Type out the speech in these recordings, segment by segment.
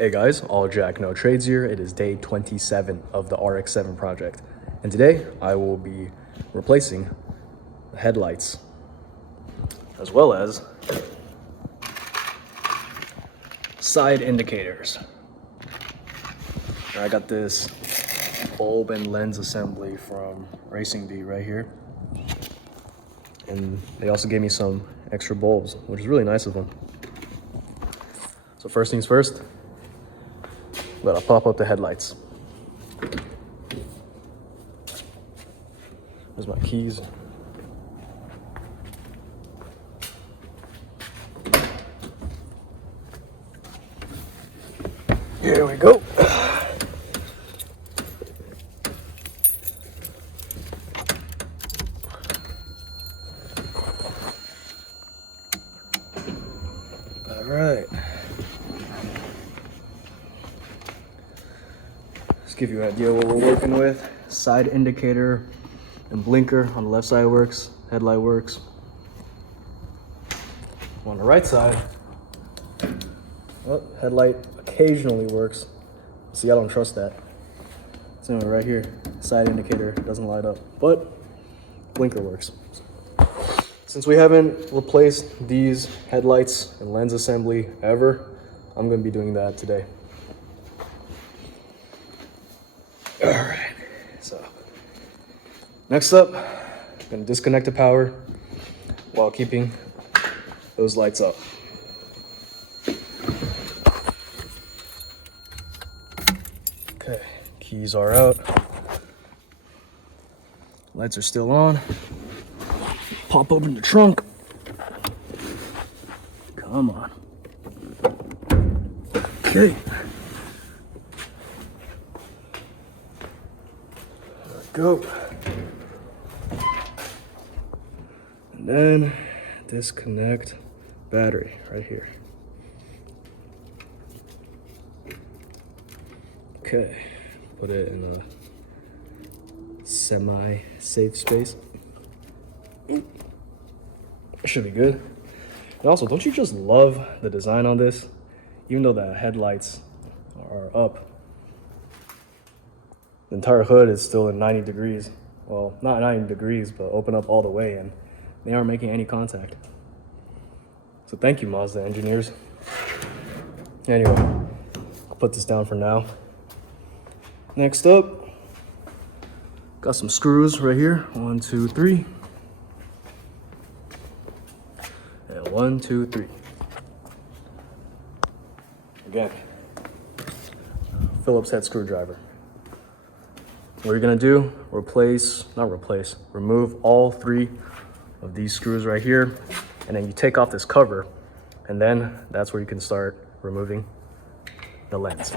Hey guys, all Jack, no trades here. It is day 27 of the RX-7 project. And today I will be replacing the headlights as well as side indicators. I got this bulb and lens assembly from Racing Beat right here. And they also gave me some extra bulbs, which is really nice of them. So first things first, gotta pop up the headlights. There's my keys. Here we go. All right. Let's give you an idea what we're working with. Side indicator and blinker on the left side works. Headlight works. On the right side, well, headlight occasionally works. See, I don't trust that. So anyway, right here, side indicator doesn't light up, but blinker works. Since we haven't replaced these headlights and lens assembly ever, I'm gonna be doing that today. All right, so next up, I'm gonna disconnect the power while keeping those lights up. Okay, keys are out. Lights are still on. Pop open the trunk. Come on. Okay. There we go. And then disconnect battery right here. Okay, put it in a semi-safe space. Should be good. And also, don't you just love the design on this? Even though the headlights are up, the entire hood is still at 90 degrees. Well, not 90 degrees, but open up all the way, and they aren't making any contact. So thank you, Mazda engineers. Anyway, I'll put this down for now. Next up, got some screws right here. 1, 2, 3. And 1, 2, 3. Again, Phillips head screwdriver. What you're gonna do, remove all 3 of these screws right here, and then you take off this cover, and then that's where you can start removing the lens.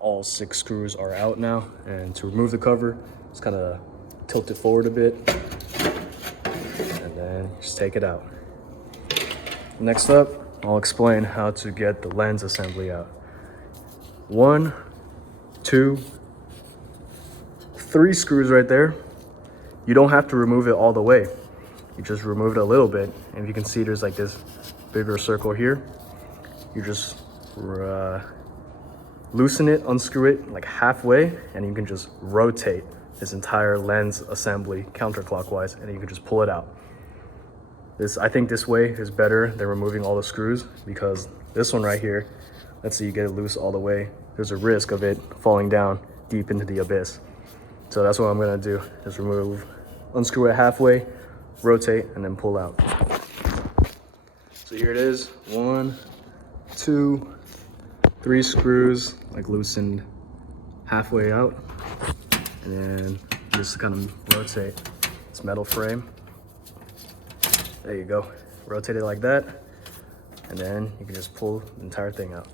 All 6 screws are out now, and to remove the cover, just kind of tilt it forward a bit, and then just take it out. Next up, I'll explain how to get the lens assembly out. 1, 2, 3 screws right there. You don't have to remove it all the way. You just remove it a little bit, and you can see there's like this bigger circle here. You just loosen it, unscrew it like halfway, and you can just rotate this entire lens assembly counterclockwise, and you can just pull it out. I think this way is better than removing all the screws, because this one right here, let's say you get it loose all the way, there's a risk of it falling down deep into the abyss. So that's what I'm gonna do, is unscrew it halfway, rotate, and then pull out. So here it is, 1, 2, 3 screws, like loosened halfway out, and then just kind of rotate this metal frame. There you go, rotate it like that, and then you can just pull the entire thing out.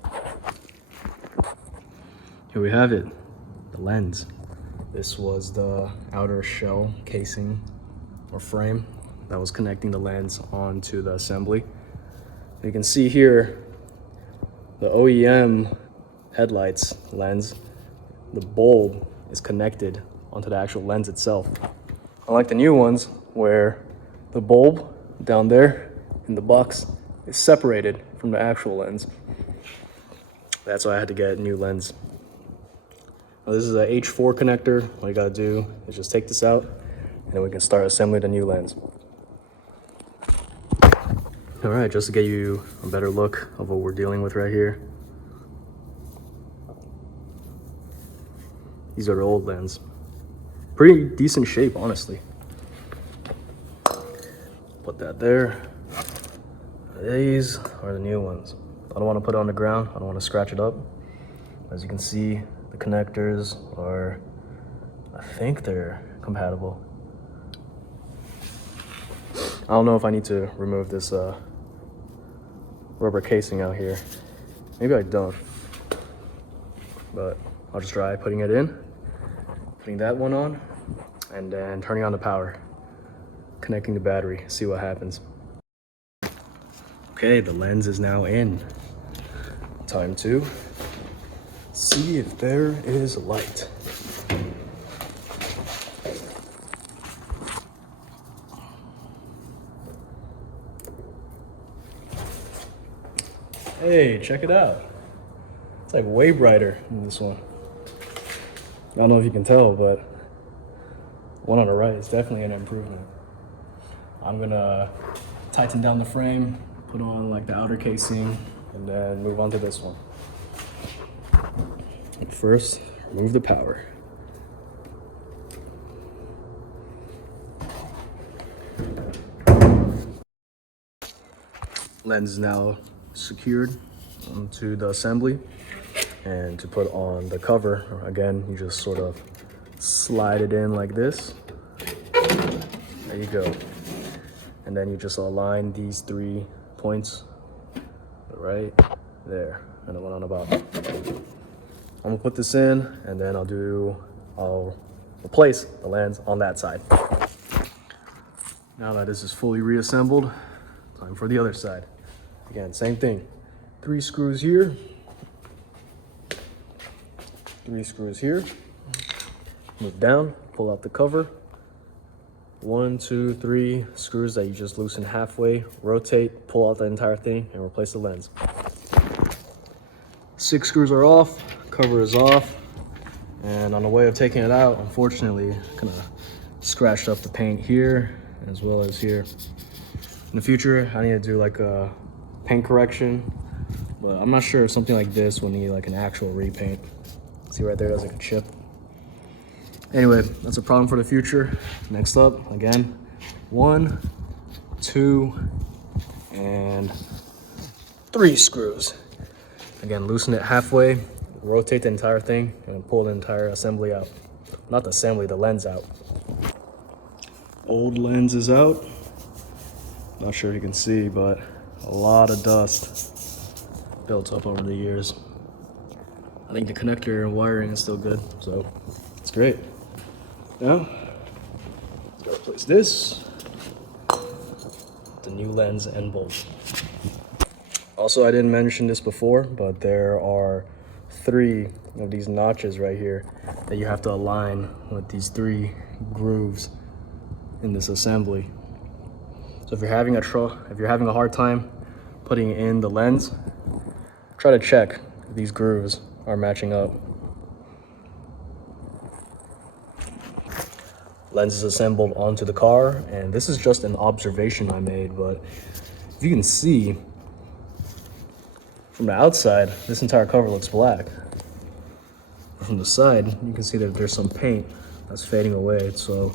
Here we have it, the lens. This was the outer shell casing or frame that was connecting the lens onto the assembly. You can see here, the OEM headlights lens, the bulb is connected onto the actual lens itself. Unlike the new ones where the bulb down there in the box is separated from the actual lens. That's why I had to get a new lens. Now, this is a H4 connector. All you gotta do is just take this out and then we can start assembling the new lens. All right, just to get you a better look of what we're dealing with right here. These are the old lens. Pretty decent shape, honestly. Put that there. These are the new ones. I don't want to put it on the ground. I don't want to scratch it up. As you can see, the connectors are, I think they're compatible. I don't know if I need to remove this rubber casing out here. Maybe I don't, but I'll just try putting it in, putting that one on, and then turning on the power, connecting the battery, see what happens. Okay, the lens is now in. Time to see if there is light. Hey, check it out. It's like way brighter than this one. I don't know if you can tell, but one on the right is definitely an improvement. I'm gonna tighten down the frame, put on like the outer casing, and then move on to this one. But first, remove the power. Lens is now secured onto the assembly, and to put on the cover, again, you just sort of slide it in like this. There you go. And then you just align these 3 points right there, and the one on the bottom. I'm gonna put this in, and then I'll replace the lens on that side. Now that this is fully reassembled, time for the other side. Again, same thing. 3 screws here. 3 screws here. Move down, pull out the cover. 1, 2, 3 screws that you just loosen halfway, rotate, pull out the entire thing, and replace the lens. 6 screws are off, cover is off, and on the way of taking it out, unfortunately, kind of scratched up the paint here as well as here. In the future, I need to do like a paint correction, but I'm not sure if something like this will need like an actual repaint. See right there, there's like a chip. Anyway, that's a problem for the future. Next up, again, 1, 2, and 3 screws. Again, loosen it halfway, rotate the entire thing, and pull the entire assembly out. Not the assembly, the lens out. Old lens is out. Not sure if you can see, but a lot of dust built up over the years. I think the connector and wiring is still good, so it's great. Now, let's go replace this, the new lens and bolt. Also, I didn't mention this before, but there are 3 of these notches right here that you have to align with these 3 grooves in this assembly. So if you're having a hard time putting in the lens, try to check if these grooves are matching up. Lens is assembled onto the car, and this is just an observation I made, but if you can see from the outside, this entire cover looks black. From the side, you can see that there's some paint that's fading away. So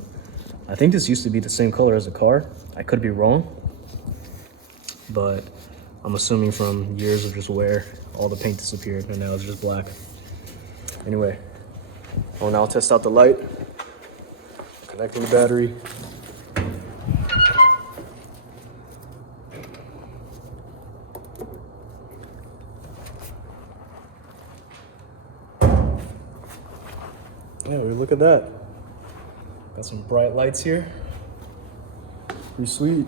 I think this used to be the same color as the car. I could be wrong, but I'm assuming from years of just wear, all the paint disappeared and now it's just black. Anyway, I'll now test out the light, connecting the battery. Yeah, look at that. Got some bright lights here. Pretty sweet.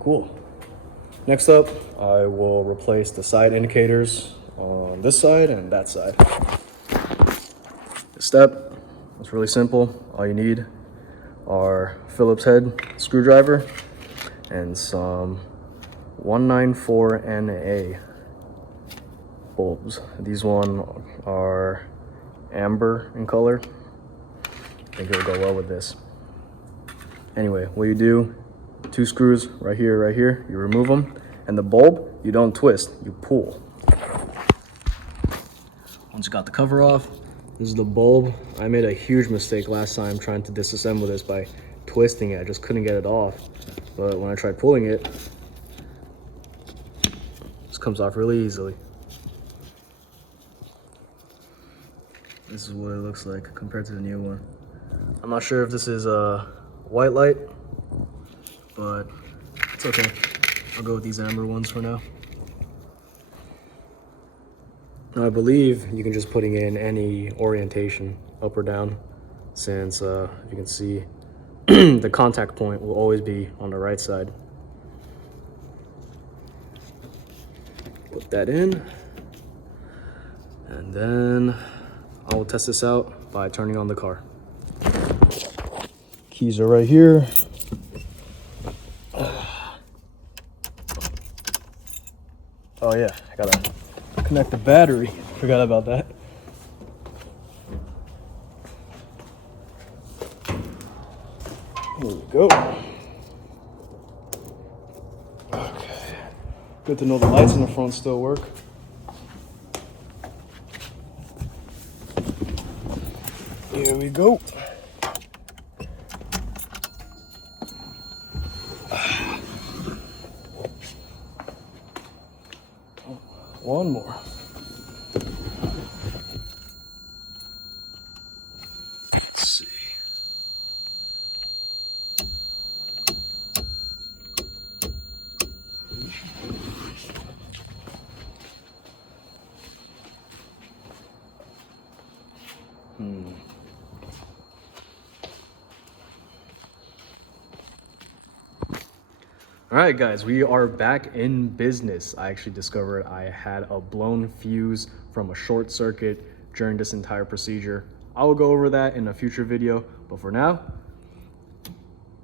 Cool. Next up, I will replace the side indicators on this side and that side. This step, it's really simple. All you need are Phillips head screwdriver and some 194NA bulbs. These one are amber in color. I think it'll go well with this. Anyway, what you do, 2 screws right here, you remove them, and the bulb, you don't twist, you pull. Once you got the cover off, this is the bulb. I made a huge mistake last time trying to disassemble this by twisting it. I just couldn't get it off. But when I tried pulling it, this comes off really easily. This is what it looks like compared to the new one. I'm not sure if this is a white light, but it's okay. I'll go with these amber ones for now. I believe you can just put in any orientation, up or down, since if you can see, the contact point will always be on the right side. Put that in, and then I will test this out by turning on the car. Keys are right here. Oh yeah, I gotta connect the battery. Forgot about that. Here we go. Okay. Good to know the lights in the front still work. Here we go. One more. Let's see. All right, guys, we are back in business. I actually discovered I had a blown fuse from a short circuit during this entire procedure. I will go over that in a future video, but for now,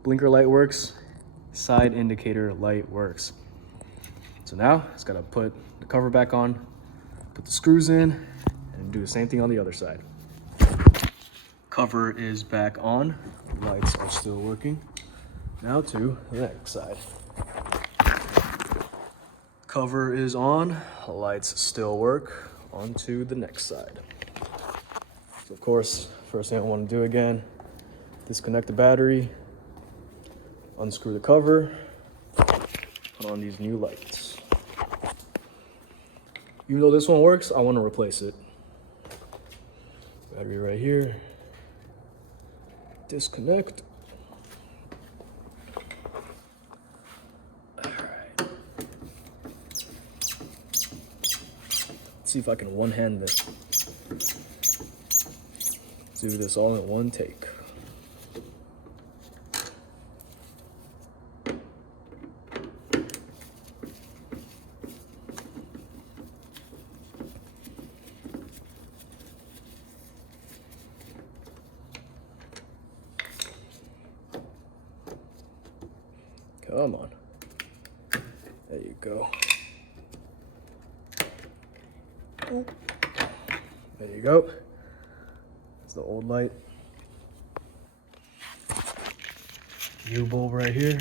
blinker light works, side indicator light works. So now, just gotta put the cover back on, put the screws in, and do the same thing on the other side. Cover is back on, lights are still working. Now to the next side. Cover is on, lights still work. On to the next side. So of course, first thing I want to do again, disconnect the battery, unscrew the cover, put on these new lights. Even though this one works, I want to replace it. Battery right here. Disconnect. See if I can one-hand this. Do this all in one take. Come on. There you go. There you go. That's the old light. U bulb right here.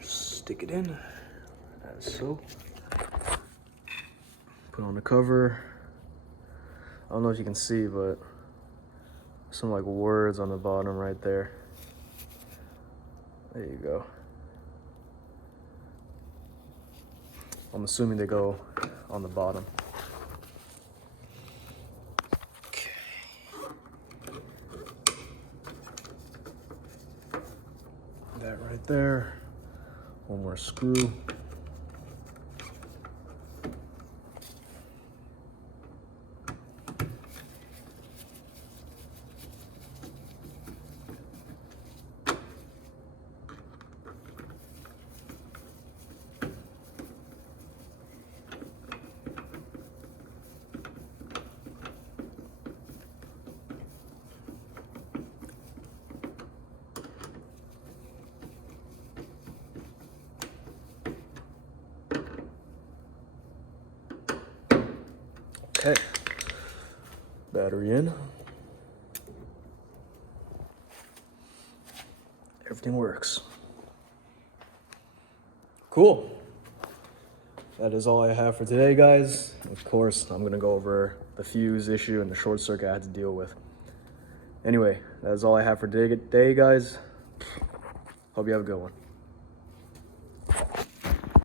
Stick it in, as so. Put on the cover. I don't know if you can see, but some like words on the bottom right there. There you go. I'm assuming they go on the bottom. Okay. That right there. One more screw. Okay, battery in. Everything works. Cool. That is all I have for today, guys. Of course, I'm gonna go over the fuse issue and the short circuit I had to deal with. Anyway, that is all I have for today, guys. Hope you have a good one.